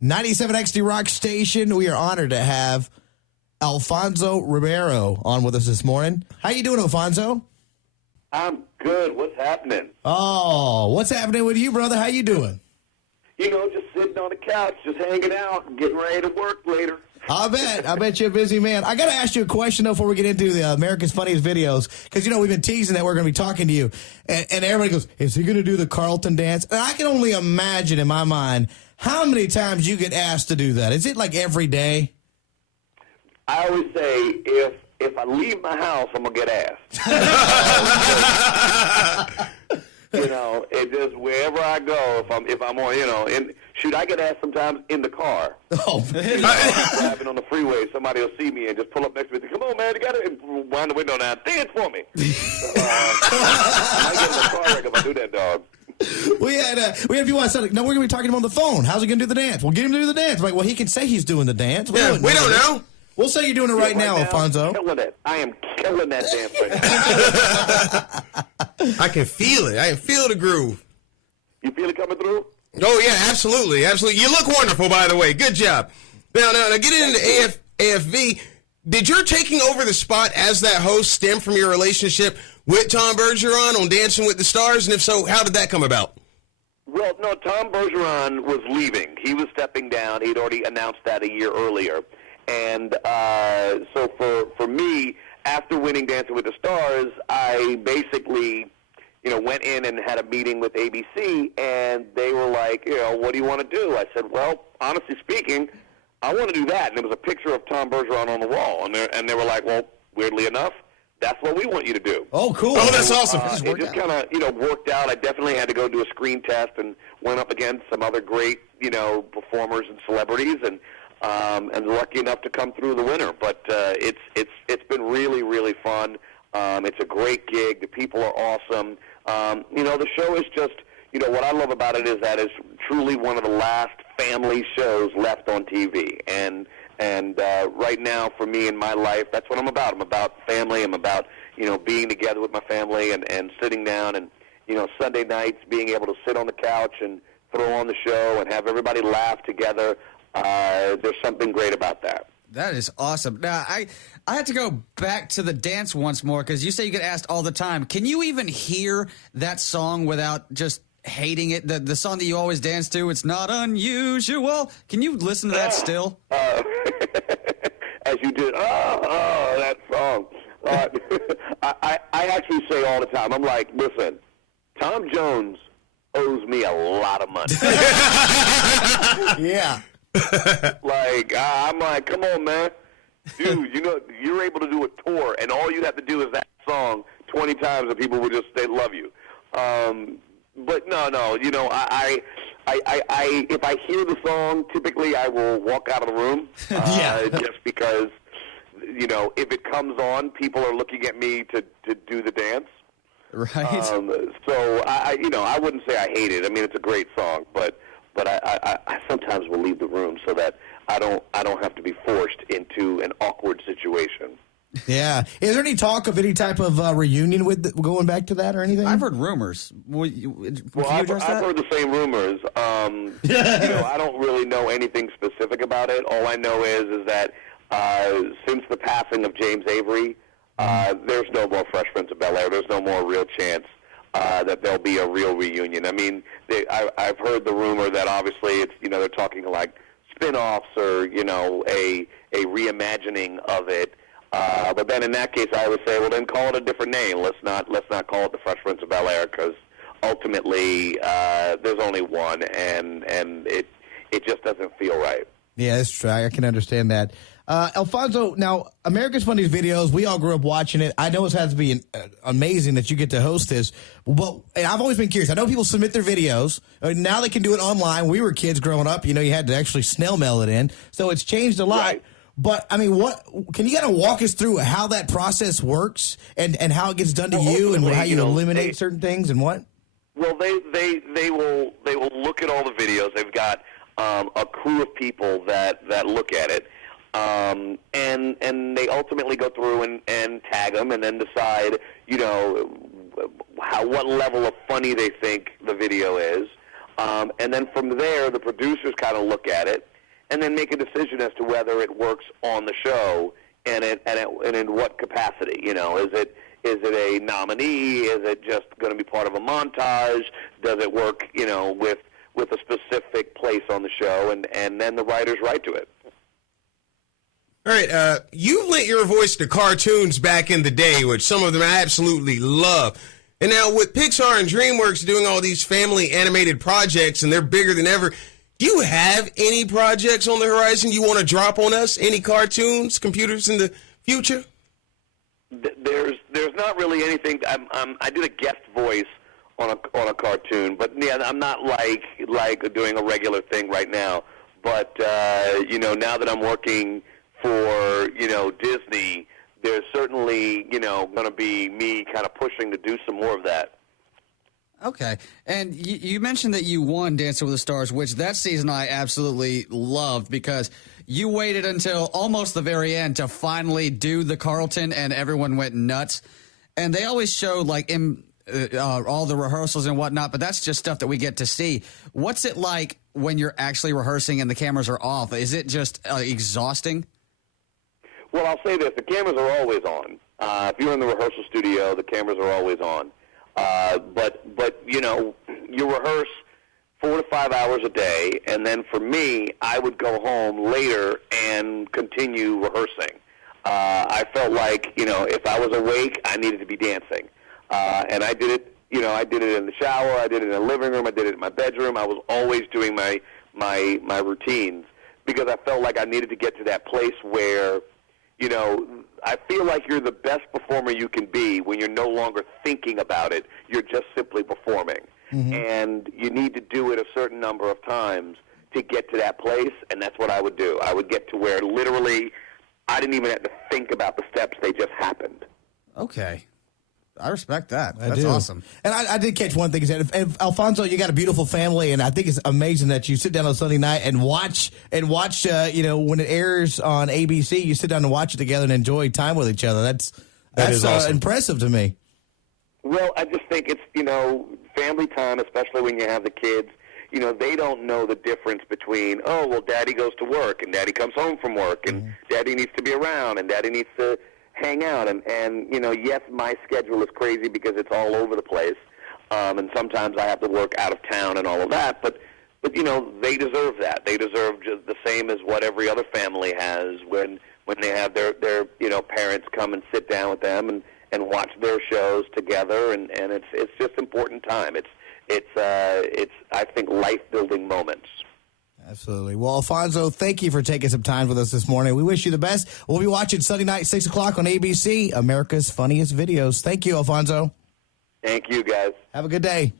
97 XD Rock Station. We are honored to have Alfonso Ribeiro on with us this morning. How you doing, Alfonso? I'm good. What's happening? Oh, what's happening with you, brother? How you doing? You know, just sitting on the couch, just hanging out, and getting ready to work later. I bet you're a busy man. I got to ask you a question, though, before we get into the America's Funniest Videos, because, you know, we've been teasing that we're going to be talking to you, and everybody goes, is he going to do the Carlton dance? And I can only imagine in my mind how many times you get asked to do that. Is it like every day? I always say, if I leave my house, I'm going to get asked. You know, it just, wherever I go, if I'm on, you know, shoot, I get asked sometimes in the car. Oh, you know, I'm driving on the freeway, somebody will see me and just pull up next to me and say, come on, man, you got to wind the window down, dance for me. So, I get in the car wreck if I do that, dog. We had people that said, no, we're going to be talking to him on the phone. How's he going to do the dance? We'll get him to do the dance. Like, well, he can say he's doing the dance. We don't know. We'll say you're doing it right now, Alfonso. Killing it. I am killing that dance right now. I can feel it. I can feel the groove. You feel it coming through? Oh, yeah, absolutely. Absolutely. You look wonderful, by the way. Good job. Now getting into AFV, did your taking over the spot as that host stem from your relationship with Tom Bergeron on Dancing with the Stars? And if so, how did that come about? Well, no, Tom Bergeron was leaving. He was stepping down. He'd already announced that a year earlier. And so for me, after winning Dancing with the Stars, I basically, you know, went in and had a meeting with ABC, and they were like, you know, what do you want to do? I said, well, honestly speaking, I want to do that. And there was a picture of Tom Bergeron on the wall, and they were like, well, weirdly enough, that's what we want you to do. Oh, cool. Oh, that's awesome. It just kind of, you know, worked out. I definitely had to go do a screen test and went up against some other great, you know, performers and celebrities, and lucky enough to come through the winner. But it's been really, really fun. It's a great gig. The people are awesome. You know, the show is just, you know, what I love about it is that it's truly one of the last family shows left on TV. And right now, for me in my life, that's what I'm about. I'm about family. I'm about, you know, being together with my family and sitting down and, you know, Sunday nights being able to sit on the couch and throw on the show and have everybody laugh together. There's something great about that. That is awesome. Now, I had to go back to the dance once more because you say you get asked all the time. Can you even hear that song without just hating it? The song that you always dance to, It's Not Unusual. Can you listen to that still? As you did, that song. I actually say all the time, I'm like, listen, Tom Jones owes me a lot of money. Yeah. Like, I'm like, come on, man. Dude, you know, you're able to do a tour, and all you have to do is that song 20 times, and people will just, they love you. But no, you know, I if I hear the song, typically I will walk out of the room. Just because, you know, if it comes on, people are looking at me to do the dance. Right. So you know, I wouldn't say I hate it. I mean, it's a great song, but I sometimes will leave the room so that I don't have to be forced into an awkward situation. Yeah. Is there any talk of any type of reunion with going back to that or anything? I've heard rumors. I've heard the same rumors. You know, I don't really know anything specific about it. All I know is that since the passing of James Avery, there's no more Fresh Prince of Bel-Air. There's no more real chance that there'll be a real reunion. I mean, I've heard the rumor that obviously it's, you know, they're talking like spin-offs or, you know, a reimagining of it. But then in that case, I would say, well, then call it a different name. Let's not call it the Fresh Prince of Bel-Air, because ultimately there's only one, and it just doesn't feel right. Yeah, that's true. I can understand that. Alfonso, now, America's Funniest Videos, we all grew up watching it. I know it has to be amazing that you get to host this. But and I've always been curious. I know people submit their videos. Now they can do it online. We were kids growing up. You know, you had to actually snail mail it in. So it's changed a lot. Right. But, I mean, what can you kind of walk us through how that process works and how it gets done to you and how you eliminate certain things and what? Well, they will look at all the videos. They've got a crew of people that look at it. And they ultimately go through and tag them and then decide, you know, what level of funny they think the video is. And then from there, the producers kind of look at it and then make a decision as to whether it works on the show and in what capacity. You know, is it a nominee? Is it just going to be part of a montage? Does it work, you know, with a specific place on the show? And then the writers write to it. All right, you lent your voice to cartoons back in the day, which some of them I absolutely love. And now with Pixar and DreamWorks doing all these family animated projects, and they're bigger than ever, do you have any projects on the horizon you want to drop on us? Any cartoons, computers in the future? There's not really anything. I did a guest voice on a cartoon, but yeah, I'm not like doing a regular thing right now. But you know, now that I'm working for, you know, Disney, there's certainly, you know, going to be me kind of pushing to do some more of that. Okay. And you mentioned that you won Dancing with the Stars, which that season I absolutely loved because you waited until almost the very end to finally do the Carlton, and everyone went nuts. And they always show, like, in all the rehearsals and whatnot, but that's just stuff that we get to see. What's it like when you're actually rehearsing and the cameras are off? Is it just exhausting? Well, I'll say this. The cameras are always on. If you're in the rehearsal studio, the cameras are always on. But you know, you rehearse 4 to 5 hours a day, and then for me, I would go home later and continue rehearsing. I felt like, you know, if I was awake, I needed to be dancing. And I did it, you know, I did it in the shower, I did it in the living room, I did it in my bedroom. I was always doing my routines because I felt like I needed to get to that place where, you know, I feel like you're the best performer you can be when you're no longer thinking about it. You're just simply performing. Mm-hmm. And you need to do it a certain number of times to get to that place, and that's what I would do. I would get to where literally I didn't even have to think about the steps. They just happened. Okay. I respect that. That's awesome. And I did catch one thing. If Alfonso, you got a beautiful family, and I think it's amazing that you sit down on Sunday night and watch. You know, when it airs on ABC, you sit down and watch it together and enjoy time with each other. That is awesome. Impressive to me. Well, I just think it's, you know, family time, especially when you have the kids. You know, they don't know the difference between, oh, well, Daddy goes to work and Daddy comes home from work and Daddy needs to be around and Daddy needs to hang out, and you know, yes, my schedule is crazy because it's all over the place, and sometimes I have to work out of town and all of that, but you know, they deserve that. They deserve just the same as what every other family has when they have their you know, parents come and sit down with them and watch their shows together, and it's just important time. It's I think life-building moments. Absolutely. Well, Alfonso, thank you for taking some time with us this morning. We wish you the best. We'll be watching Sunday night, 6 o'clock on ABC, America's Funniest Videos. Thank you, Alfonso. Thank you, guys. Have a good day.